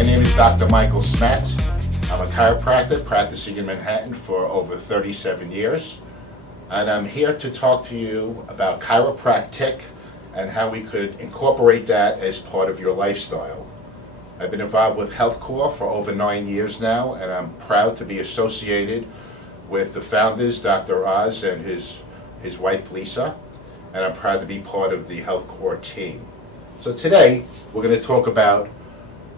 My name is Dr. Michael Smatt. I'm a chiropractor practicing in Manhattan for over 37 years. And I'm here to talk to you about chiropractic and how we could incorporate that as part of your lifestyle. I've been involved with Healthcorps for over 9 years now, and I'm proud to be associated with the founders, Dr. Oz and his wife Lisa, and I'm proud to be part of the Healthcorps team. So today, we're going to talk about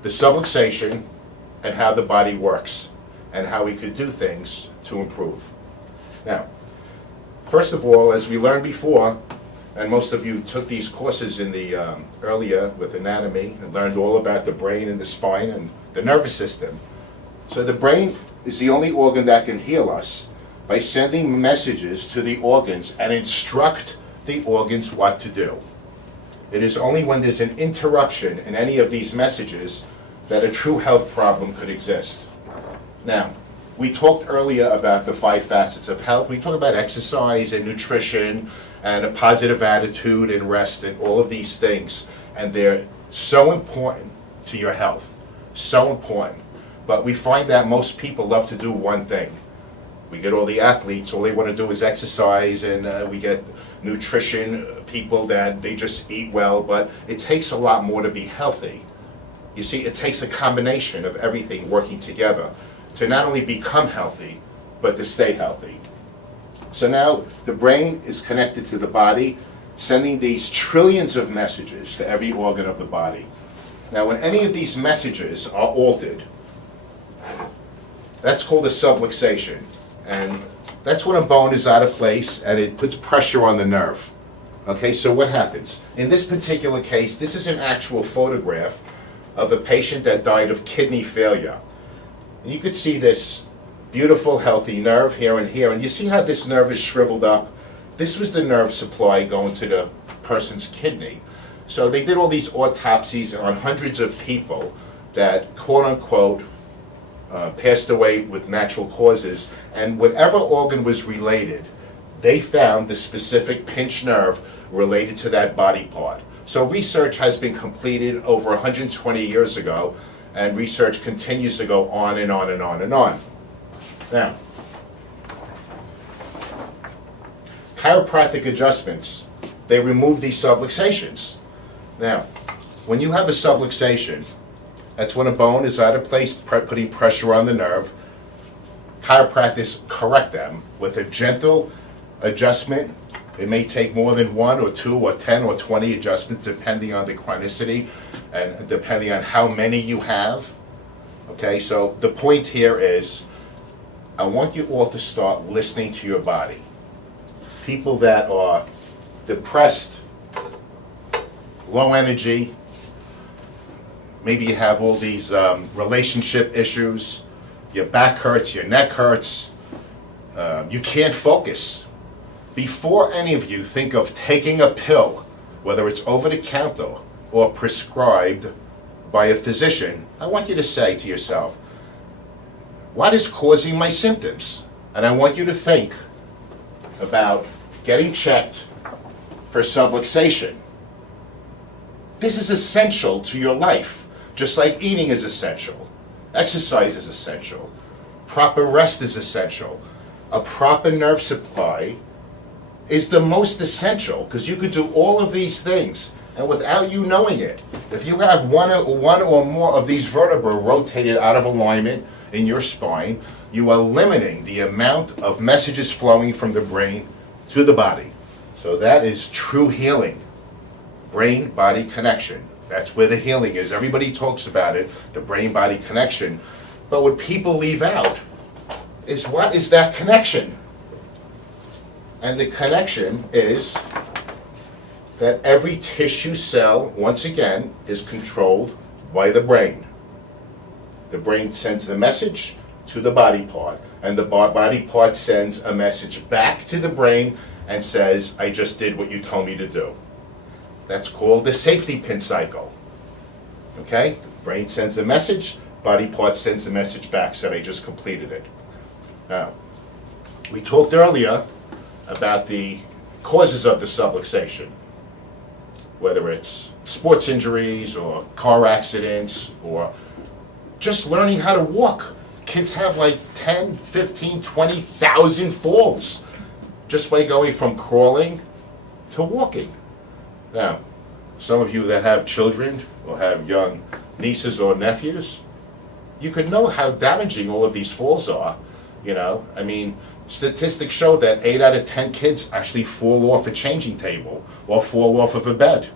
the subluxation and how the body works and how we could do things to improve. Now, first of all, as we learned before, and most of you took these courses in the earlier with anatomy and learned all about the brain and the spine and the nervous system. So the brain is the only organ that can heal us by sending messages to the organs and instruct the organs what to do. It is only when there's an interruption in any of these messages that a true health problem could exist. Now, we talked earlier about the 5 facets of health. We talked about exercise and nutrition and a positive attitude and rest and all of these things. And they're so important to your health, so important. But we find that most people love to do one thing. We get all the athletes, all they want to do is exercise, and we get nutrition people that they just eat well, but it takes a lot more to be healthy. You see, it takes a combination of everything working together to not only become healthy, but to stay healthy. So now the brain is connected to the body, sending these trillions of messages to every organ of the body. Now when any of these messages are altered, that's called a subluxation. And that's when a bone is out of place and it puts pressure on the nerve. Okay, so what happens? In this particular case, this is an actual photograph of a patient that died of kidney failure. And you could see this beautiful, healthy nerve here and here, and you see how this nerve is shriveled up? This was the nerve supply going to the person's kidney. So they did all these autopsies on hundreds of people that, quote-unquote, passed away with natural causes, and whatever organ was related, they found the specific pinched nerve related to that body part. So research has been completed over 120 years ago, and research continues to go on and on and on and on. Now, chiropractic adjustments, they remove these subluxations. Now, when you have a subluxation, that's when a bone is out of place, putting pressure on the nerve. Chiropractors correct them with a gentle adjustment. It may take more than 1 or 2 or 10 or 20 adjustments depending on the chronicity and depending on how many you have. Okay, so the point here is I want you all to start listening to your body. People that are depressed, low energy, maybe you have all these relationship issues, your back hurts, your neck hurts, you can't focus. Before any of you think of taking a pill, whether it's over the counter or prescribed by a physician, I want you to say to yourself, what is causing my symptoms? And I want you to think about getting checked for subluxation. This is essential to your life, just like eating is essential. Exercise is essential. Proper rest is essential. A proper nerve supply is the most essential, because you could do all of these things and without you knowing it, if you have one or more of these vertebrae rotated out of alignment in your spine, you are limiting the amount of messages flowing from the brain to the body. So that is true healing. Brain-body connection. That's where the healing is. Everybody talks about it, the brain-body connection. But what people leave out is, what is that connection? And the connection is that every tissue cell, once again, is controlled by the brain. The brain sends the message to the body part, and the body part sends a message back to the brain and says, I just did what you told me to do. That's called the safety pin cycle. Okay? Brain sends a message, body part sends a message back, so they just completed it. Now, we talked earlier about the causes of the subluxation, whether it's sports injuries or car accidents or just learning how to walk. Kids have like 10, 15, 20,000 falls just by going from crawling to walking. Now, some of you that have children or have young nieces or nephews, you could know how damaging all of these falls are. You know, I mean, statistics show that 8 out of 10 kids actually fall off a changing table or fall off of a bed.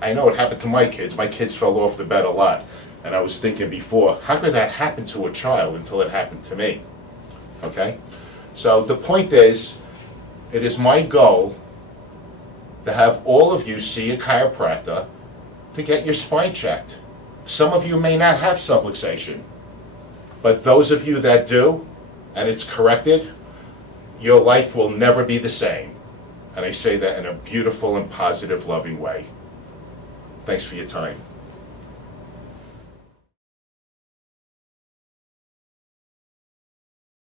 I know it happened to my kids. My kids fell off the bed a lot. And I was thinking before, how could that happen to a child until it happened to me? Okay? So the point is, it is my goal to have all of you see a chiropractor to get your spine checked. Some of you may not have subluxation, but those of you that do, and it's corrected, your life will never be the same. And I say that in a beautiful and positive, loving way. Thanks for your time.